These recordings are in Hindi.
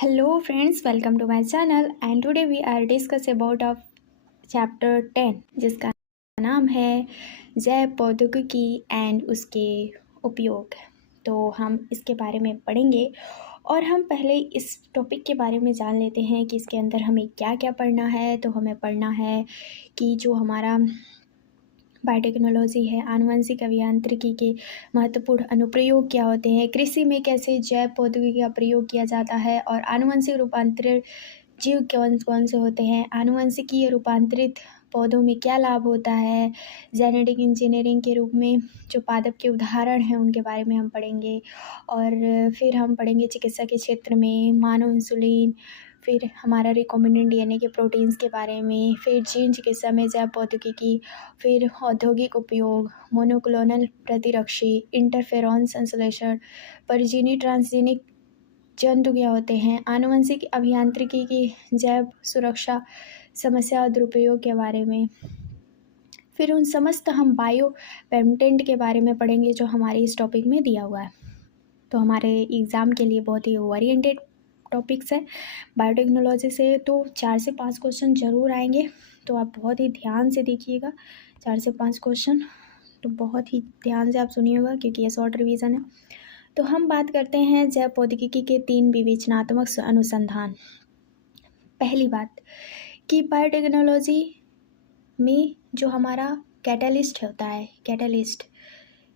Hello friends, welcome to my channel and today we are discuss about of chapter 10 जिसका नाम है जैव प्रौद्योगिकी एंड उसके उपयोग। तो हम इसके बारे में पढ़ेंगे और हम पहले इस टॉपिक के बारे में जान लेते हैं कि इसके अंदर हमें क्या क्या पढ़ना है। तो हमें पढ़ना है कि जो हमारा बायोटेक्नोलॉजी है, आनुवंशिक अभियांत्रिकी के महत्वपूर्ण अनुप्रयोग क्या होते हैं, कृषि में कैसे जैव प्रौद्योगिकी का प्रयोग किया जाता है और आनुवंशिक रूपांतरित जीव कौन कौन से होते हैं, आनुवंशिकीय रूपांतरित पौधों में क्या लाभ होता है, जेनेटिक इंजीनियरिंग के रूप में जो पादप के उदाहरण हैं उनके बारे में हम पढ़ेंगे। और फिर हम पढ़ेंगे चिकित्सा के क्षेत्र में मानव इंसुलिन, फिर हमारा रिकॉम्बिनेंट डीएनए के प्रोटीन्स के बारे में, फिर जीन चिकित्सा में जैव प्रौद्योगिकी, फिर औद्योगिक उपयोग, मोनोक्लोनल प्रतिरक्षी, इंटरफेरॉन संश्लेषण, परजीवी ट्रांसजेनिक जंतु क्या होते हैं, आनुवंशिक अभियांत्रिकी की जैव सुरक्षा समस्या और दुरुपयोग के बारे में। फिर उन समस्त हम बायो पेटेंट के बारे में पढ़ेंगे जो हमारे इस टॉपिक में दिया हुआ है। तो हमारे एग्ज़ाम के लिए बहुत ही ओरिएंटेड टॉपिक्स है बायोटेक्नोलॉजी से। तो 4 से 5 क्वेश्चन ज़रूर आएंगे, तो आप बहुत ही ध्यान से देखिएगा। 4 से 5 क्वेश्चन तो बहुत ही ध्यान से आप सुनिएगा क्योंकि ये शॉर्ट रिवीजन है। तो हम बात करते हैं जैव प्रौद्योगिकी के 3 विवेचनात्मक अनुसंधान। पहली बात कि बायोटेक्नोलॉजी में जो हमारा कैटालिस्ट होता है,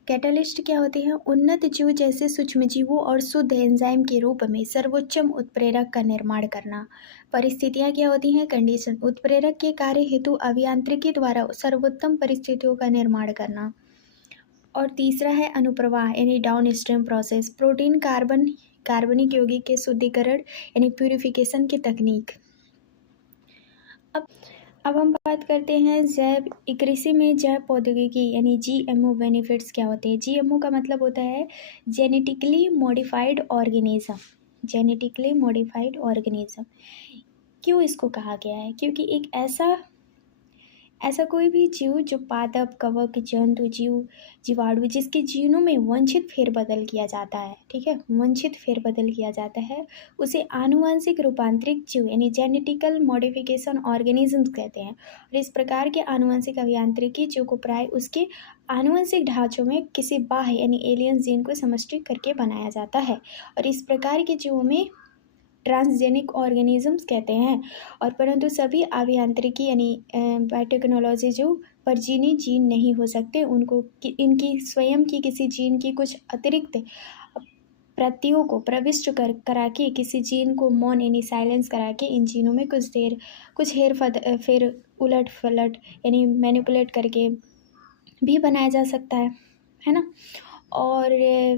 कैटालिस्ट क्या होते हैं, उन्नत जीव जैसे सूक्ष्मजीवों और शुद्ध एंजाइम के रूप में सर्वोच्चम उत्प्रेरक का निर्माण करना। परिस्थितियाँ क्या होती हैं, कंडीशन, उत्प्रेरक के कार्य हेतु अभियांत्रिकी द्वारा सर्वोत्तम परिस्थितियों का निर्माण करना। और तीसरा है अनुप्रवाह यानी डाउन स्ट्रीम प्रोसेस, प्रोटीन कार्बनिक यौगिक के शुद्धिकरण यानी प्यूरिफिकेशन की तकनीक। अब हम बात करते हैं जैव कृषि में जैव प्रौद्योगिकी यानी जीएमओ बेनिफिट्स क्या होते हैं। जीएमओ का मतलब होता है genetically modified organism. Genetically modified organism क्यों इसको कहा गया है, क्योंकि एक ऐसा कोई भी जीव जो पादप, कवक, जंतु, जीवाणु जिसके जीनों में वांछित फेरबदल किया जाता है, ठीक है, वांछित फेरबदल किया जाता है, उसे आनुवंशिक रूपांतरित जीव यानी जेनेटिकल मॉडिफिकेशन ऑर्गेनिजम्स कहते हैं। और इस प्रकार के आनुवंशिक अभियांत्रिकी जीव को प्राय उसके आनुवंशिक ढांचों में किसी बाह्य यानी एलियन जीन को समष्टि करके बनाया जाता है और इस प्रकार के जीवों में ट्रांसजेनिक ऑर्गेनिजम्स कहते हैं। और परंतु सभी अभियांत्रिकी यानी बायोटेक्नोलॉजी जो परजीवी जीन नहीं हो सकते, उनको इनकी स्वयं की किसी जीन की कुछ अतिरिक्त प्रतियों को प्रविष्ट करा के किसी जीन को मौन यानी साइलेंस करा के इन जीनों में कुछ फिर उलट फलट यानी मैनिपुलेट करके भी बनाया जा सकता है ना। और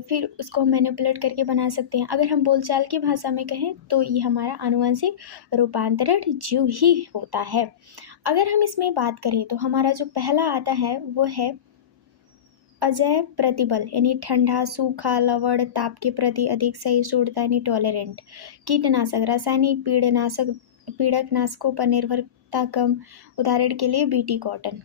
फिर उसको मैनिपुलेट करके बना सकते हैं। अगर हम बोलचाल की भाषा में कहें तो ये हमारा आनुवंशिक रूपांतरण जीव ही होता है। अगर हम इसमें बात करें तो हमारा जो पहला आता है वो है अजैव प्रतिबल यानी ठंडा, सूखा, लवण, ताप के प्रति अधिक सहिष्णुता यानी टॉलरेंट। कीटनाशक, रासायनिक पीड़कनाशकों पर निर्भरता कम, उदाहरण के लिए बीटी कॉटन।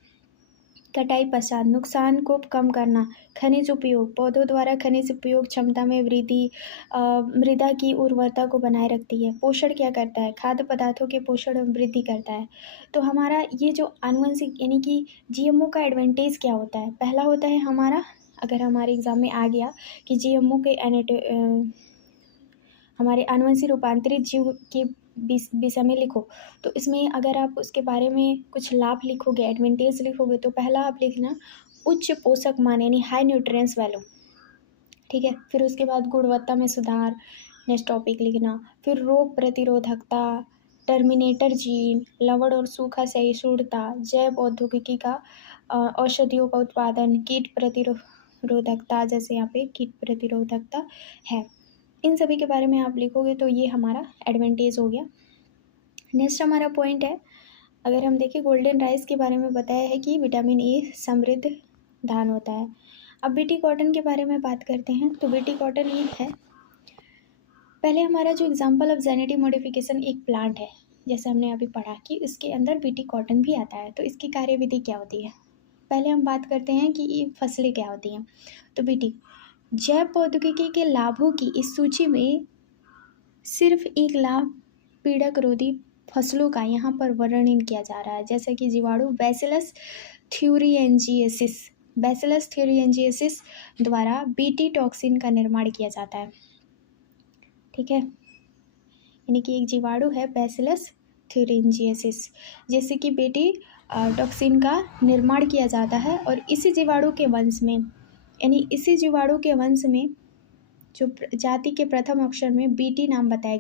कटाई पश्चात नुकसान को कम करना। खनिज उपयोग, पौधों द्वारा खनिज उपयोग क्षमता में वृद्धि मृदा की उर्वरता को बनाए रखती है। पोषण क्या करता है, खाद्य पदार्थों के पोषण में वृद्धि करता है। तो हमारा ये जो आनुवंशिक यानी कि जीएमओ का एडवांटेज क्या होता है, पहला होता है हमारा, अगर हमारे एग्जाम में आ गया कि जीएमओ के हमारे आनुवंशिक रूपांतरित जीव के विषय में लिखो, तो इसमें अगर आप उसके बारे में कुछ लाभ लिखोगे, एडवांटेज लिखोगे, तो पहला आप लिखना उच्च पोषक मान यानी हाई न्यूट्रिएंट्स वैल्यू, ठीक है। फिर उसके बाद गुणवत्ता में सुधार, नेक्स्ट टॉपिक लिखना। फिर रोग प्रतिरोधकता, टर्मिनेटर जीन, लवण और सूखा सहिष्णुता, जैव औद्योगिकी का औषधियों का उत्पादन, कीट प्रतिरोधकता, जैसे यहाँ पे कीट प्रतिरोधकता है, इन सभी के बारे में आप लिखोगे तो ये हमारा एडवांटेज हो गया। नेक्स्ट हमारा पॉइंट है, अगर हम देखें गोल्डन राइस के बारे में बताया है कि विटामिन ए समृद्ध धान होता है। अब बीटी कॉटन के बारे में बात करते हैं। तो बीटी कॉटन ये है, पहले हमारा जो एग्जांपल ऑफ जेनेटिक मॉडिफिकेशन एक प्लांट है, जैसे हमने अभी पढ़ा कि इसके अंदर बीटी कॉटन भी आता है। तो इसकी कार्यविधि क्या होती है, पहले हम बात करते हैं कि ये फसलें क्या होती हैं। तो बीटी जैव प्रौद्योगिकी के लाभों की इस सूची में सिर्फ एक लाभ पीड़क रोधी फसलों का यहाँ पर वर्णन किया जा रहा है, जैसे कि जीवाणु बैसिलस थ्यूरिएंजिएसिस द्वारा बीटी टॉक्सिन का निर्माण किया जाता है। ठीक है, यानी कि एक जीवाणु है बैसिलस थ्यूरिएंजिएसिस, जैसे कि बीटी टॉक्सिन का निर्माण किया जाता है, और इसी जीवाणु के वंश में जो जाति के प्रथम अक्षर में बीटी नाम बताया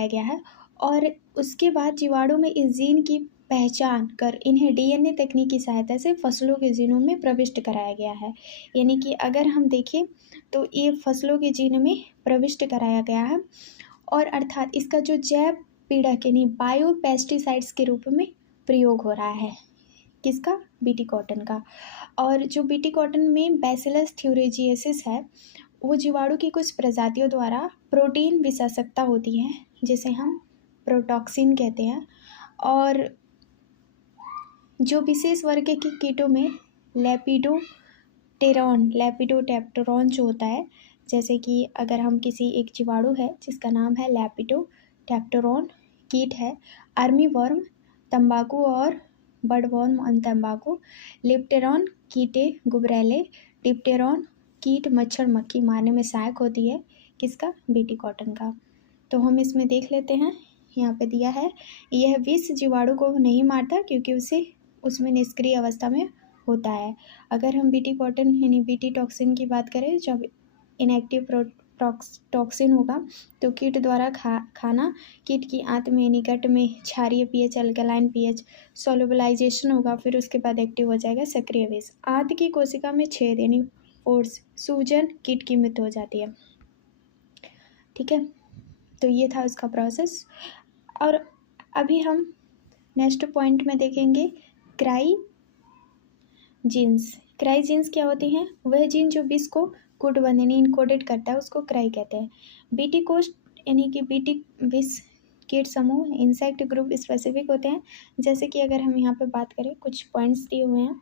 गया है, और उसके बाद जीवाणु में इस जीन की पहचान कर इन्हें डीएनए तकनीक की सहायता से फसलों के जीनों में प्रविष्ट कराया गया है। यानी कि अगर हम देखें तो ये फसलों के जीन में प्रविष्ट कराया गया है, और अर्थात इसका जो जैव पीड़क यानी बायो पेस्टिसाइड्स के रूप में प्रयोग हो रहा है। किसका? बीटी कॉटन का। और जो बीटी कॉटन में बैसिलस थ्यूरिएंजिएसिस है, वो जीवाणु की कुछ प्रजातियों द्वारा प्रोटीन विषाक्तता होती है, जिसे हम प्रोटॉक्सिन कहते हैं, और जो विशेष वर्ग के कीटों में लेपिडोप्टेरॉन जो होता है, जैसे कि अगर हम किसी एक जीवाणु है जिसका नाम है लेपिडोप्टेरॉन कीट है, आर्मीवर्म तंबाकू और बडवर्म तंबाकू, लिप्टेरॉन कीटे गुबरैले, डिप्टेरॉन कीट मच्छर मक्खी मारने में सहायक होती है। किसका? बीटी कॉटन का। तो हम इसमें देख लेते हैं, यहाँ पे दिया है, यह विष जीवाणु को नहीं मारता क्योंकि उसमें निष्क्रिय अवस्था में होता है। अगर हम बीटी कॉटन यानी बीटी टॉक्सिन की बात करें, जब इनएक्टिव टॉक्सिन होगा तो कीट द्वारा खाना कीट की आंत में यानी गट में क्षारीय पीएच, अल्कलाइन पीएच सोलुबलाइजेशन होगा, फिर उसके बाद एक्टिव हो जाएगा सक्रिय विष। आंत की कोशिका में छेद यानी पोर्स, सूजन, कीट की मृत्यु हो जाती है। ठीक है, तो ये था उसका प्रोसेस। और अभी हम नेक्स्ट पॉइंट में देखेंगे क्राई जीन्स क्या होती हैं? वह जीन जो विष को कूटबद्ध यानी इनकोडेड करता है, उसको क्राई कहते हैं। बीटी कोष यानी कि बीटी विष कीट समूह इंसेक्ट ग्रुप स्पेसिफिक होते हैं। जैसे कि अगर हम यहाँ पे बात करें, कुछ पॉइंट्स दिए हुए हैं।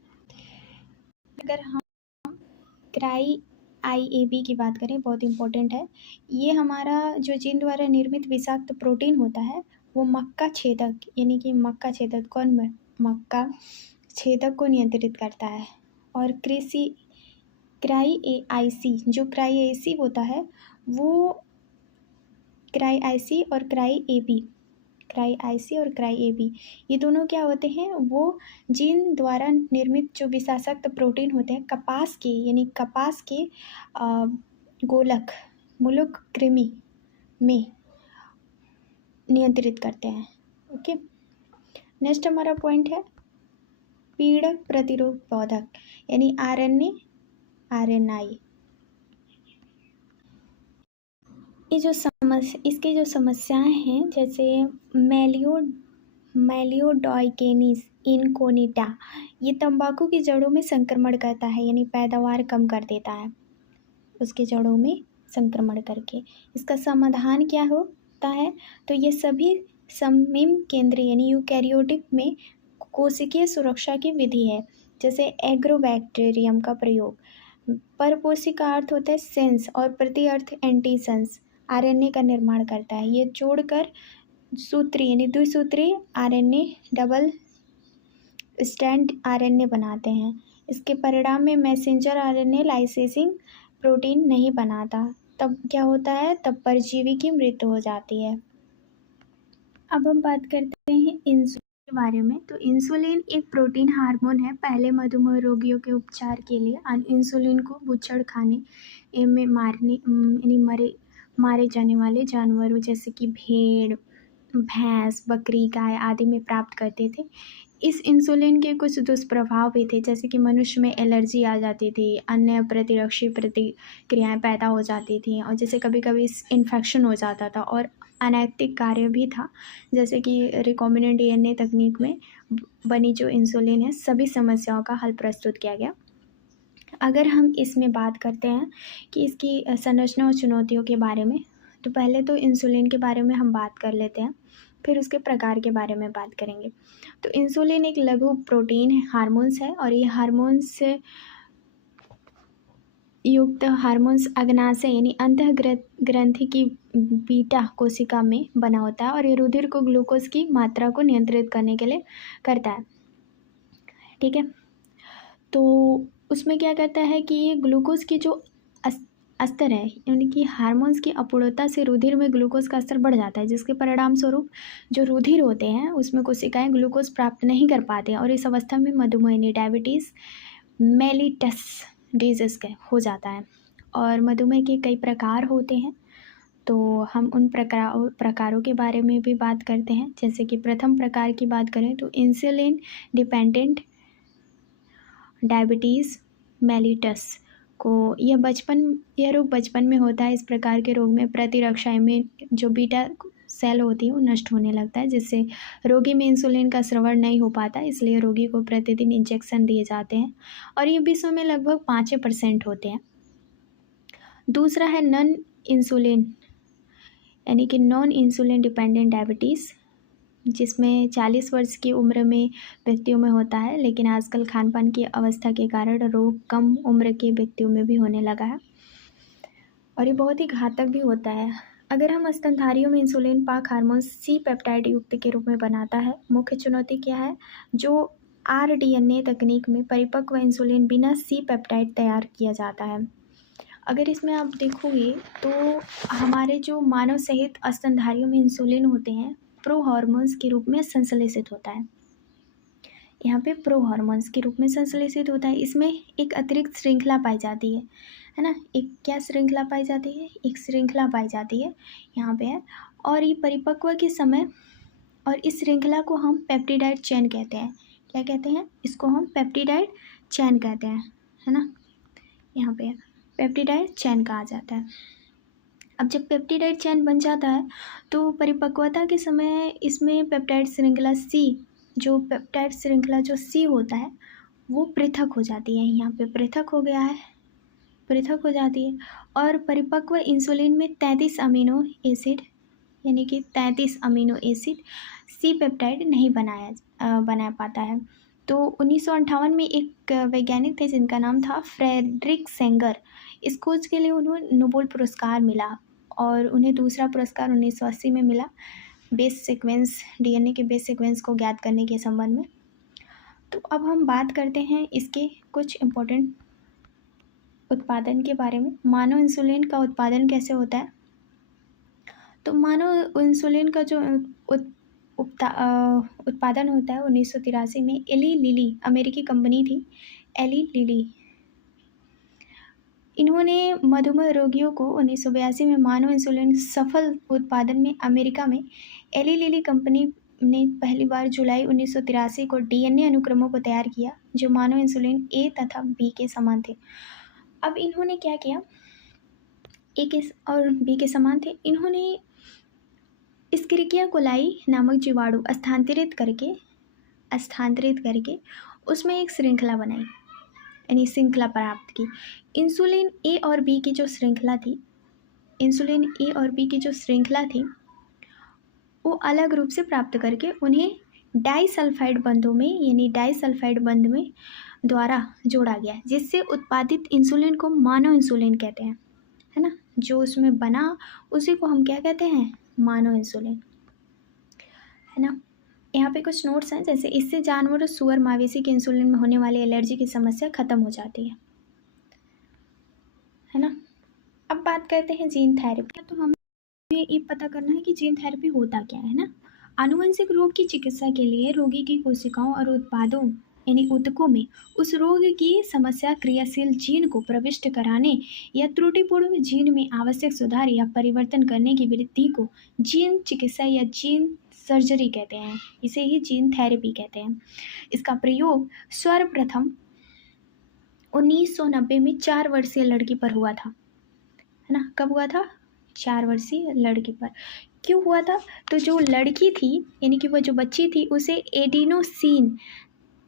अगर हम क्राई IAB की बात करें, बहुत इंपॉर्टेंट है ये। हमारा जो जीन द्वारा निर्मित विषाक्त प्रोटीन होता है, वो मक्का छेदक यानी कि मक्का छेदक को नियंत्रित करता है। और क्राई AIC होता है, वो क्राई आईसी और क्राई एबी ये दोनों क्या होते हैं? वो जीन द्वारा निर्मित जो विषाक्त प्रोटीन होते हैं कपास के गोलक मुलुक कृमि में नियंत्रित करते हैं। ओके, नेक्स्ट हमारा पॉइंट है पीड़क प्रतिरोध पौधक यानी RNA इसकी जो समस्याएं हैं, जैसे मेलियोडॉयकेनीस इनकोनिटा, ये तंबाकू की जड़ों में संक्रमण करता है यानी पैदावार कम कर देता है उसके जड़ों में संक्रमण करके। इसका समाधान क्या होता है? तो ये सभी समीप केंद्रीय यानी यूकैरियोटिक में कोशिकीय सुरक्षा की विधि है, जैसे एग्रोबैक्टीरियम का प्रयोग। परपोषी का अर्थ होता है सेंस और प्रति अर्थ एंटीसेंस RNA का निर्माण करता है। ये जोड़कर सूत्री यानी द्विसूत्री RNA डबल स्टैंड RNA बनाते हैं। इसके परिणाम में मैसेंजर RNA लाइसेसिंग प्रोटीन नहीं बनाता, तब क्या होता है? तब परजीवी की मृत्यु हो जाती है। अब हम बात करते हैं इंसुलिन के बारे में। तो इंसुलिन एक प्रोटीन हार्मोन है। पहले मधुमेह रोगियों के उपचार के लिए इंसुलिन को बूचड़खाने में मारे जाने वाले जानवरों जैसे कि भेड़, भैंस, बकरी, गाय आदि में प्राप्त करते थे। इस इंसुलिन के कुछ दुष्प्रभाव भी थे, जैसे कि मनुष्य में एलर्जी आ जाती थी, अन्य प्रतिरक्षी प्रतिक्रियाएं पैदा हो जाती थी, और जैसे कभी कभी इन्फेक्शन हो जाता था। और अनैतिक कार्य भी था, जैसे कि रिकॉम्बिनेंट DNA तकनीक में बनी जो इंसुलिन है, सभी समस्याओं का हल प्रस्तुत किया गया। अगर हम इसमें बात करते हैं कि इसकी संरचना और चुनौतियों के बारे में, तो पहले तो इंसुलिन के बारे में हम बात कर लेते हैं, फिर उसके प्रकार के बारे में बात करेंगे। तो इंसुलिन एक लघु प्रोटीन हार्मोन्स है, और ये हार्मोन्स युक्त हार्मोन्स अग्नाशय यानी अंतः ग्रंथि की बीटा कोशिका में बना होता है और ये रुधिर को ग्लूकोज की मात्रा को नियंत्रित करने के लिए करता है। ठीक है, तो उसमें क्या करता है कि ये ग्लूकोज की जो स्तर है यानी कि हार्मोन्स की अपूर्णता से रुधिर में ग्लूकोज का स्तर बढ़ जाता है, जिसके परिणाम स्वरूप जो रुधिर होते हैं उसमें कोशिकाएं ग्लूकोज प्राप्त नहीं कर पाते हैं और इस अवस्था में मधुमेह यानी डायबिटीज़ मेलिटस डिजीज का हो जाता है। और मधुमेह के कई प्रकार होते हैं, तो हम उन प्रकारों के बारे में भी बात करते हैं। जैसे कि प्रथम प्रकार की बात करें तो इंसुलिन डिपेंडेंट डायबिटीज़ मेलिटस को यह रोग बचपन में होता है। इस प्रकार के रोग में प्रतिरक्षा में जो बीटा सेल होती है वो नष्ट होने लगता है, जिससे रोगी में इंसुलिन का स्राव नहीं हो पाता, इसलिए रोगी को प्रतिदिन इंजेक्शन दिए जाते हैं और ये विश्व में लगभग 5% होते हैं। दूसरा है नॉन इंसुलिन यानी कि नॉन इंसुलिन डिपेंडेंट डायबिटीज़, जिसमें 40 वर्ष की उम्र में व्यक्तियों में होता है, लेकिन आजकल खान पान की अवस्था के कारण रोग कम उम्र के व्यक्तियों में भी होने लगा है और ये बहुत ही घातक भी होता है। अगर हम स्तनधारियों में इंसुलिन पाक हार्मोन सी पेप्टाइड युक्त के रूप में बनाता है। मुख्य चुनौती क्या है? जो आरडीएनए तकनीक में परिपक्व इंसुलिन बिना सी पेप्टाइड तैयार किया जाता है। अगर इसमें आप देखोगे तो हमारे जो मानव सहित स्तनधारियों में इंसुलिन होते हैं प्रो हार्मोन्स के रूप में संश्लेषित होता है। यहाँ पे प्रो हार्मोन्स के रूप में संश्लेषित होता है। इसमें एक अतिरिक्त श्रृंखला पाई जाती है ना। एक क्या श्रृंखला पाई जाती है? एक श्रृंखला पाई जाती है यहाँ पे है, और ये परिपक्व के समय, और इस श्रृंखला को हम पेप्टिडाइड चेन कहते हैं। क्या कहते हैं? इसको हम पेप्टिडाइड चेन कहते हैं, है ना। यहाँ पे पेप्टिडाइड चेन कहा जाता है। अब जब पेप्टिडाइड चेन बन जाता है तो परिपक्वता के समय इसमें पेप्टाइड श्रृंखला सी, जो पेप्टाइड श्रृंखला जो सी होता है वो पृथक हो जाती है। यहाँ पे पृथक हो गया है, पृथक हो जाती है और परिपक्व इंसुलिन में 33 अमीनो एसिड यानी कि 33 अमीनो एसिड सी पेप्टाइड नहीं बना पाता है। तो 1958 में एक वैज्ञानिक थे जिनका नाम था फ्रेडरिक सेंगर। इस खोज के लिए उन्हें नोबेल पुरस्कार मिला और उन्हें दूसरा पुरस्कार 1980 में मिला बेस सीक्वेंस, डीएनए के बेस सीक्वेंस को ज्ञात करने के संबंध में। तो अब हम बात करते हैं इसके कुछ इम्पोर्टेंट उत्पादन के बारे में। मानव इंसुलिन का उत्पादन कैसे होता है? तो मानव इंसुलिन का जो उत्पादन होता है 1983 में एली लिली अमेरिकी कंपनी थी, एली लिली। इन्होंने मधुमेह रोगियों को 1982 में मानव इंसुलिन सफल उत्पादन में अमेरिका में एली लिली कंपनी ने पहली बार जुलाई 1983 को डीएनए अनुक्रमों को तैयार किया जो मानव इंसुलिन ए तथा बी के समान थे। अब इन्होंने क्या किया? ए के और बी के समान थे। इन्होंने स्क्रिकिया कोलाई नामक जीवाणु स्थानांतरित करके उसमें एक श्रृंखला बनाई यानी श्रृंखला प्राप्त की। इंसुलिन ए और बी की जो श्रृंखला थी वो अलग रूप से प्राप्त करके उन्हें डाइसल्फाइड बंधों में यानी डाइसल्फाइड बंध में द्वारा जोड़ा गया, जिससे उत्पादित इंसुलिन को मानव इंसुलिन कहते हैं, है ना। जो उसमें बना उसी को हम क्या कहते हैं? मानव इंसुलिन, है ना। यहाँ पे कुछ नोट्स हैं, जैसे इससे जानवर, सुअर, मवेशी के इंसुलिन में होने वाली एलर्जी की समस्या खत्म हो जाती है ना। अब बात करते हैं जीन थेरेपी। तो हमें ये पता करना है कि जीन थेरेपी होता क्या है ना। आनुवंशिक रोग की चिकित्सा के लिए रोगी की कोशिकाओं और उत्पादों यानी ऊतकों में उस रोग की समस्या क्रियाशील जीन को प्रविष्ट कराने या त्रुटिपूर्ण जीन में आवश्यक सुधार या परिवर्तन करने की वृत्ति को जीन चिकित्सा या जीन सर्जरी कहते हैं। इसे ही जीन थेरेपी कहते हैं। इसका प्रयोग सर्वप्रथम 1990 में 4 वर्षीय लड़की पर हुआ था, है ना। कब हुआ था? 4 वर्षीय लड़की पर। क्यों हुआ था? तो जो लड़की थी यानी कि वो जो बच्ची थी उसे एडिनोसिन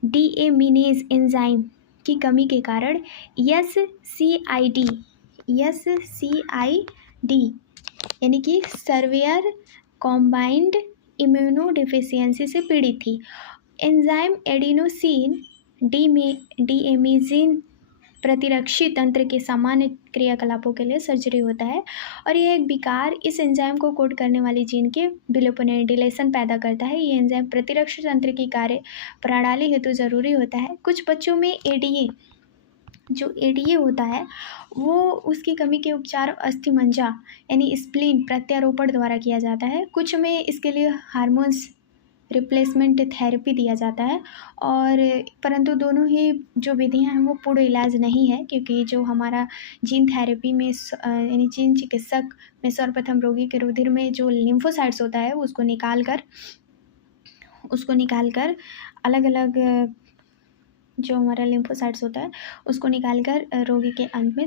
डीएमिनेज एंजाइम की कमी के कारण SCID यानी कि सर्वियर कॉम्बाइंड इम्यूनोडिफिशियंसी से पीड़ित थी। एंजाइम एडिनोसिन डीएमिनेज प्रतिरक्षी तंत्र के सामान्य क्रियाकलापों के लिए सर्जरी होता है। और यह एक विकार इस एंजाइम को कोड करने वाली जीन के डिलेशन पैदा करता है। ये एंजाइम प्रतिरक्षी तंत्र की कार्य प्रणाली हेतु जरूरी होता है। कुछ बच्चों में एडीए जो एडीए होता है वो उसकी कमी के उपचार अस्थिमज्जा यानी स्प्लीन प्रत्यारोपण द्वारा किया जाता है। कुछ में इसके लिए हार्मोन्स रिप्लेसमेंट थेरेपी दिया जाता है। और परंतु दोनों ही जो विधियां हैं वो पूर्ण इलाज नहीं है, क्योंकि जो हमारा जीन थेरेपी में यानी जीन चिकित्सक में सर्वप्रथम रोगी के रुधिर में जो लिम्फोसाइट्स होता है उसको निकाल कर अलग अलग जो हमारा लिम्फोसाइट्स होता है उसको निकाल कर रोगी के अंत में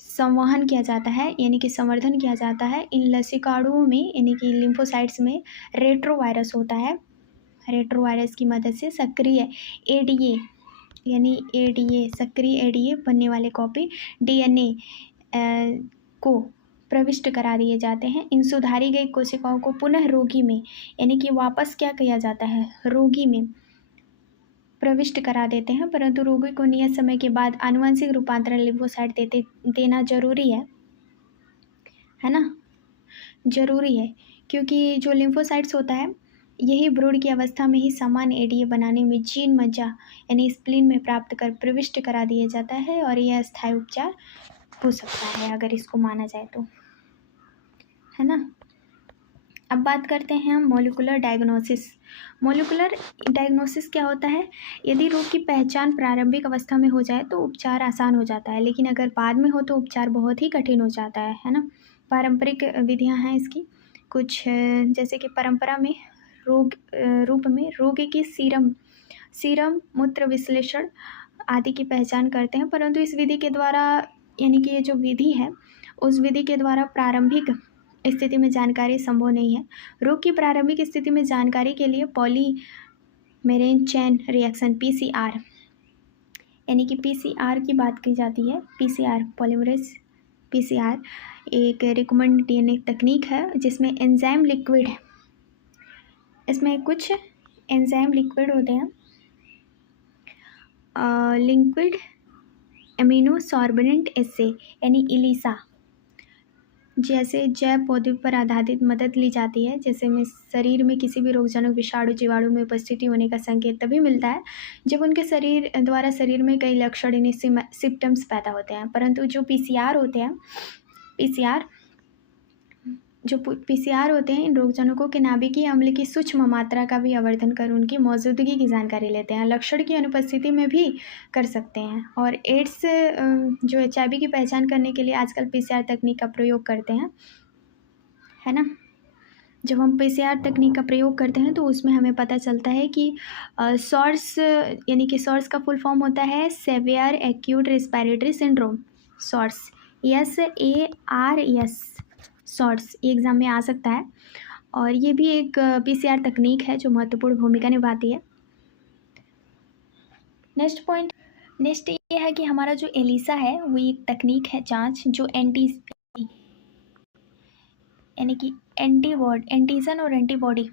संवहन किया जाता है, यानी कि संवर्धन किया जाता है। इन लसिकाणुओं में यानी कि लिम्फोसाइट्स में रेट्रोवायरस होता है। रेट्रोवायरस की मदद से सक्रिय एडीए बनने वाले कॉपी डीएनए को प्रविष्ट करा दिए जाते हैं। इन सुधारी गई कोशिकाओं को पुनः रोगी में यानी कि वापस क्या किया जाता है, रोगी में प्रविष्ट करा देते हैं। परंतु रोगी को नियत समय के बाद आनुवंशिक रूपांतरण लिम्फोसाइट देना जरूरी है ना, जरूरी है, क्योंकि जो लिम्फोसाइट्स होता है यही भ्रूण की अवस्था में ही सामान्य एडीए बनाने में जीन मज्जा यानी स्प्लीन में प्राप्त कर प्रविष्ट करा दिया जाता है। और यह अस्थायी उपचार हो सकता है अगर इसको माना जाए तो, है ना। अब बात करते हैं हम मॉलिक्यूलर डायग्नोसिस। मॉलिक्यूलर डायग्नोसिस क्या होता है? यदि रोग की पहचान प्रारंभिक अवस्था में हो जाए तो उपचार आसान हो जाता है, लेकिन अगर बाद में हो तो उपचार बहुत ही कठिन हो जाता है ना। पारंपरिक विधियां हैं इसकी कुछ, जैसे कि परंपरा में रूप में रोगी की सीरम मूत्र विश्लेषण आदि की पहचान करते हैं। परंतु इस विधि के द्वारा यानी कि ये जो विधि है उस विधि के द्वारा प्रारंभिक स्थिति में जानकारी संभव नहीं है। रोग की प्रारंभिक स्थिति में जानकारी के लिए पॉलीमेरेज चेन रिएक्शन पीसीआर यानी कि पीसीआर की बात की जाती है। पीसीआर पॉलीमरेज पीसीआर एक रिकमेंड डीएनए तकनीक है जिसमें एंजाइम लिक्विड है, इसमें कुछ एंजाइम लिक्विड होते हैं, लिक्विड एमिनो सॉर्बेंट एसे यानी इलिसा जैसे जैव पौधे पर आधारित मदद ली जाती है। जैसे में शरीर में किसी भी रोगजनक विषाणु जीवाणु में उपस्थिति होने का संकेत तभी मिलता है जब उनके शरीर में कई लक्षण यानी सिम्टम्स पैदा होते हैं। परंतु जो पीसीआर होते हैं इन रोगजनकों के नाभिकीय अम्ल की सूक्ष्म मात्रा का भी आवर्धन कर उनकी मौजूदगी की जानकारी लेते हैं, लक्षण की अनुपस्थिति में भी कर सकते हैं। और एड्स जो एचआईवी की पहचान करने के लिए आजकल पीसीआर तकनीक का प्रयोग करते हैं, है ना। जब हम पीसीआर तकनीक का प्रयोग करते हैं तो उसमें हमें पता चलता है कि सॉर्स यानी कि सॉर्स का फुल फॉर्म होता है saviour acute respiratory syndrome, swords SARS sorts, ये एग्ज़ाम में आ सकता है। और ये भी एक पीसीआर तकनीक है जो महत्वपूर्ण भूमिका निभाती है। नेक्स्ट ये है कि हमारा जो एलिसा है वो एक तकनीक है जांच जो यानी कि एंटीजन और एंटीबॉडी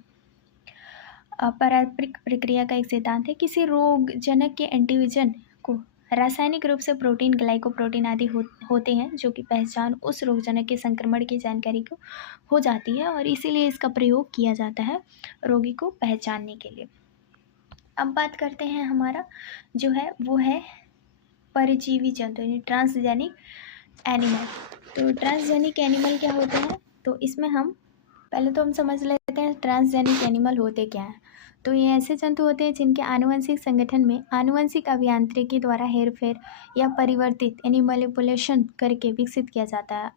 पारस्परिक प्रक्रिया का एक सिद्धांत है। किसी रोगजनक के एंटीजन को रासायनिक रूप से प्रोटीन, ग्लाइकोप्रोटीन आदि होते हैं जो कि पहचान उस रोगजनक के संक्रमण की जानकारी को हो जाती है और इसीलिए इसका प्रयोग किया जाता है रोगी को पहचानने के लिए। अब बात करते हैं हमारा जो है वो है परजीवी जंतु यानी ट्रांसजेनिक एनिमल। तो ट्रांसजेनिक एनिमल क्या होते हैं? तो इसमें हम समझ लेते हैं ट्रांसजेनिक एनिमल होते क्या हैं। तो ये ऐसे जंतु होते हैं जिनके आनुवंशिक संगठन में आनुवंशिक अभियांत्रिकी द्वारा हेरफेर या परिवर्तित यानी मैनिपुलेशन करके विकसित किया जाता है,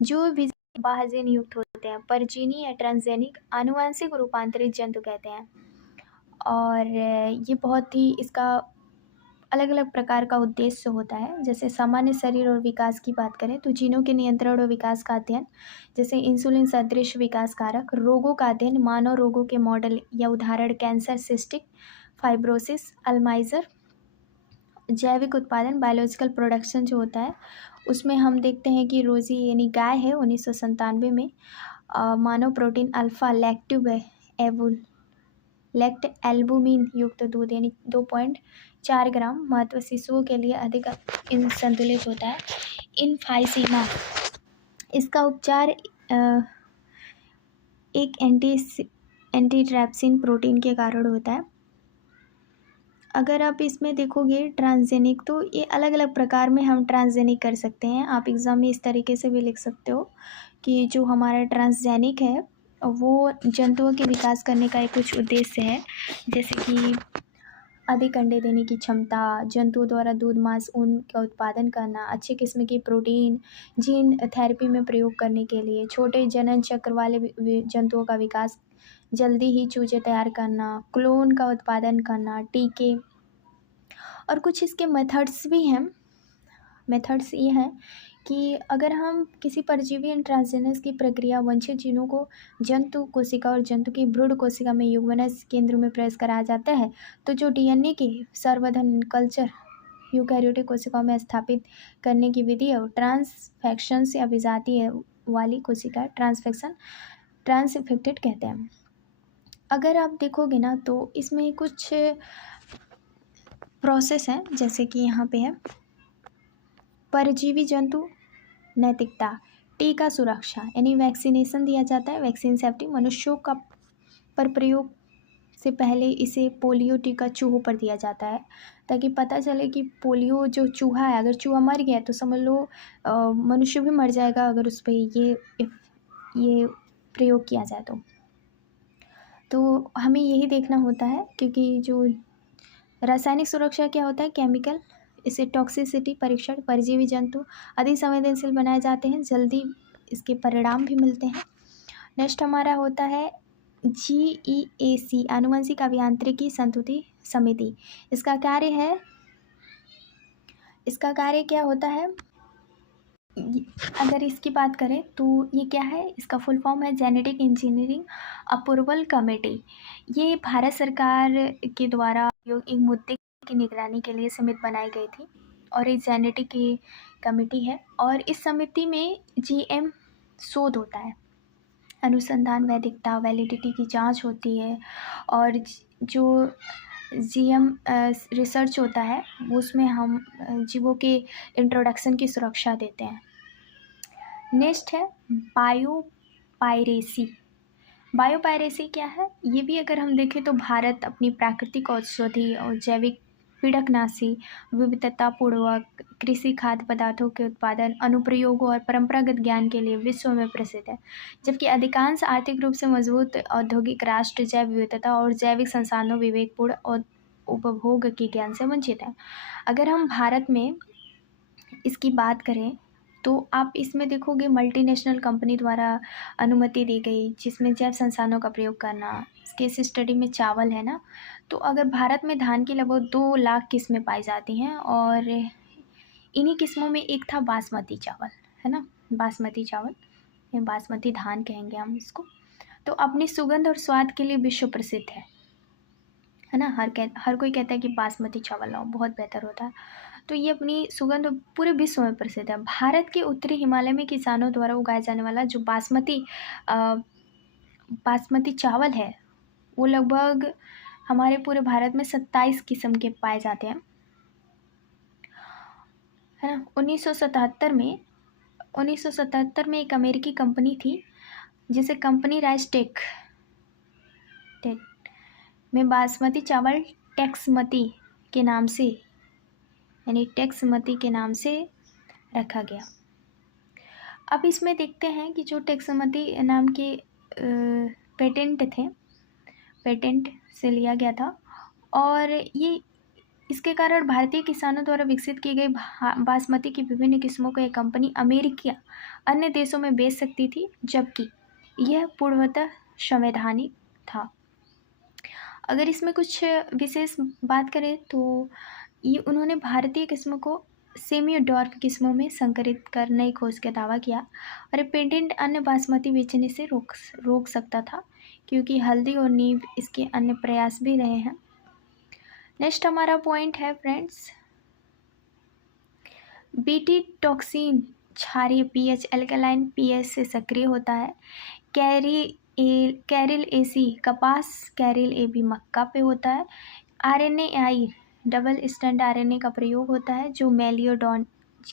जो बाह्यजीन युक्त होते हैं। परजीवी या ट्रांसजेनिक आनुवंशिक रूपांतरित जंतु कहते हैं। और ये बहुत ही इसका अलग अलग प्रकार का उद्देश्य होता है। जैसे सामान्य शरीर और विकास की बात करें तो जीनों के नियंत्रण और विकास का अध्ययन, जैसे इंसुलिन सदृश विकास कारक, रोगों का अध्ययन, मानव रोगों के मॉडल या उदाहरण कैंसर, सिस्टिक फाइब्रोसिस, अल्जाइमर, जैविक उत्पादन, बायोलॉजिकल प्रोडक्शन जो होता है उसमें हम देखते हैं कि रोजी यानी गाय है 1997 में मानव प्रोटीन अल्फा लैक्ट एल्बुमिन युक्त दूध यानी 4 ग्राम महत्व शिशुओं के लिए अधिक इन संतुलित होता है। इनफाइसीमा इसका उपचार एक एंटीट्रैप्सिन प्रोटीन के कारण होता है। अगर आप इसमें देखोगे ट्रांसजेनिक, तो ये अलग अलग प्रकार में हम ट्रांसजेनिक कर सकते हैं। आप एग्ज़ाम में इस तरीके से भी लिख सकते हो कि जो हमारा ट्रांसजेनिक है वो जंतुओं के विकास करने का एक कुछ उद्देश्य है, जैसे कि अधिक अंडे देने की क्षमता, जंतुओं द्वारा दूध मांस ऊन का उत्पादन करना, अच्छे किस्म की प्रोटीन, जीन थेरेपी में प्रयोग करने के लिए, छोटे जनन चक्र वाले जंतुओं का विकास, जल्दी ही चूजे तैयार करना, क्लोन का उत्पादन करना, टीके। और कुछ इसके मेथड्स भी हैं। मेथड्स ये हैं कि अगर हम किसी परजीवी ट्रांसजेनिक की प्रक्रिया वांछित जीनों को जंतु कोशिका और जंतु की भ्रूण कोशिका में युग्मनज केंद्र में प्रवेश कराया जाता है, तो जो डीएनए के संवर्धन कल्चर यूकैरियोटिक कोशिकाओं में स्थापित करने की विधि है, ट्रांसफेक्शन या विजातीय वाली कोशिका ट्रांसइफेक्टेड कहते हैं। अगर आप देखोगे ना तो इसमें कुछ प्रोसेस हैं, जैसे कि यहाँ पे है परजीवी जंतु नैतिकता, टीका सुरक्षा यानी वैक्सीनेशन दिया जाता है, वैक्सीन सेफ्टी। मनुष्यों का पर प्रयोग से पहले इसे पोलियो टीका चूहों पर दिया जाता है, ताकि पता चले कि पोलियो जो चूहा है, अगर चूहा मर गया तो समझ लो मनुष्य भी मर जाएगा अगर उस पर ये प्रयोग किया जाए तो हमें यही देखना होता है, क्योंकि जो रासायनिक सुरक्षा क्या होता है, केमिकल, इसे टॉक्सिसिटी परीक्षण, परजीवी जंतु अधिक संवेदनशील बनाए जाते हैं, जल्दी इसके परिणाम भी मिलते हैं। नेक्स्ट हमारा होता है GEAC आनुवंशिक अभियांत्रिकी संतुति समिति। इसका कार्य क्या होता है, अगर इसकी बात करें तो ये क्या है, इसका फुल फॉर्म है जेनेटिक इंजीनियरिंग अप्रूवल कमेटी। ये भारत सरकार के द्वारा एक मुद्दे की निगरानी के लिए समिति बनाई गई थी और एक जेनेटिक की कमेटी है, और इस समिति में GM शोध होता है, अनुसंधान वैधता वैलिडिटी की जांच होती है, और जो GM रिसर्च होता है उसमें हम जीवों के इंट्रोडक्शन की सुरक्षा देते हैं। नेक्स्ट है बायोपायरेसी। बायोपायरेसी क्या है, ये भी अगर हम देखें तो भारत अपनी प्राकृतिक औषधि और जैविक पीड़कनाशी विविधतापूर्वक कृषि खाद्य पदार्थों के उत्पादन, अनुप्रयोगों और परंपरागत ज्ञान के लिए विश्व में प्रसिद्ध है, जबकि अधिकांश आर्थिक रूप से मजबूत औद्योगिक राष्ट्र जैव विविधता और जैविक संसाधनों विवेकपूर्ण और उपभोग के ज्ञान से वंचित है। अगर हम भारत में इसकी बात करें तो आप इसमें देखोगे मल्टीनेशनल कंपनी द्वारा अनुमति दी गई, जिसमें जैव संसाधनों का प्रयोग करना। केस स्टडी में चावल है ना, तो अगर भारत में धान की लगभग 2 लाख किस्में पाई जाती हैं, और इन्हीं किस्मों में एक था बासमती चावल, है ना, बासमती चावल या बासमती धान कहेंगे हम इसको। तो अपनी सुगंध और स्वाद के लिए विश्व प्रसिद्ध है ना। हर कोई कहता है कि बासमती चावल लाओ, बहुत बेहतर होता है। तो ये अपनी सुगंध पूरे विश्व में प्रसिद्ध है। भारत के उत्तरी हिमालय में किसानों द्वारा उगाया जाने वाला जो बासमती चावल है, वो लगभग हमारे पूरे भारत में 27 किस्म के पाए जाते हैं, है ना। 1977 में एक अमेरिकी कंपनी थी जिसे कंपनी राइसटेक में बासमती चावल टेक्समती के नाम से रखा गया। अब इसमें देखते हैं कि जो टेक्समती नाम के पेटेंट से लिया गया था, और ये इसके कारण भारतीय किसानों द्वारा विकसित की गई बासमती की विभिन्न किस्मों को एक कंपनी अमेरिका अन्य देशों में बेच सकती थी, जबकि यह पूर्वतः संवैधानिक था। अगर इसमें कुछ विशेष बात करें तो ये उन्होंने भारतीय किस्मों को सेमी डॉर्फ किस्मों में संकरित कर नई खोज का दावा किया, और पेटेंट अन्य बासमती बेचने से रोक सकता था, क्योंकि हल्दी और नींब इसके अन्य प्रयास भी रहे हैं। नेक्स्ट हमारा पॉइंट है फ्रेंड्स, बीटी टॉक्सिन क्षारीय पीएच एल्कलाइन पीएच से सक्रिय होता है। कैरिल एसी कपास, कैरिल ए भी मक्का पे होता है। RNAi डबल स्टैंड आरएनए का प्रयोग होता है जो मेलियोडॉन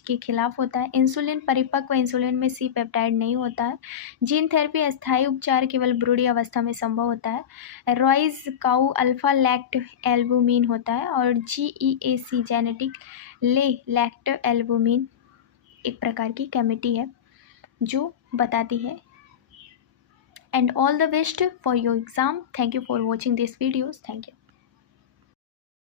के खिलाफ होता है। इंसुलिन परिपक्व इंसुलिन में सी पेप्टाइड नहीं होता है। जीन थेरेपी अस्थायी उपचार केवल भ्रूणीय अवस्था में संभव होता है। रॉइज काउ अल्फा लैक्ट एल्बुमिन होता है और GEAC जेनेटिक ले लैक्ट एल्बुमिन एक प्रकार की केमिटी है जो बताती है। And all the best for your exam. Thank you for watching this videos. Thank you.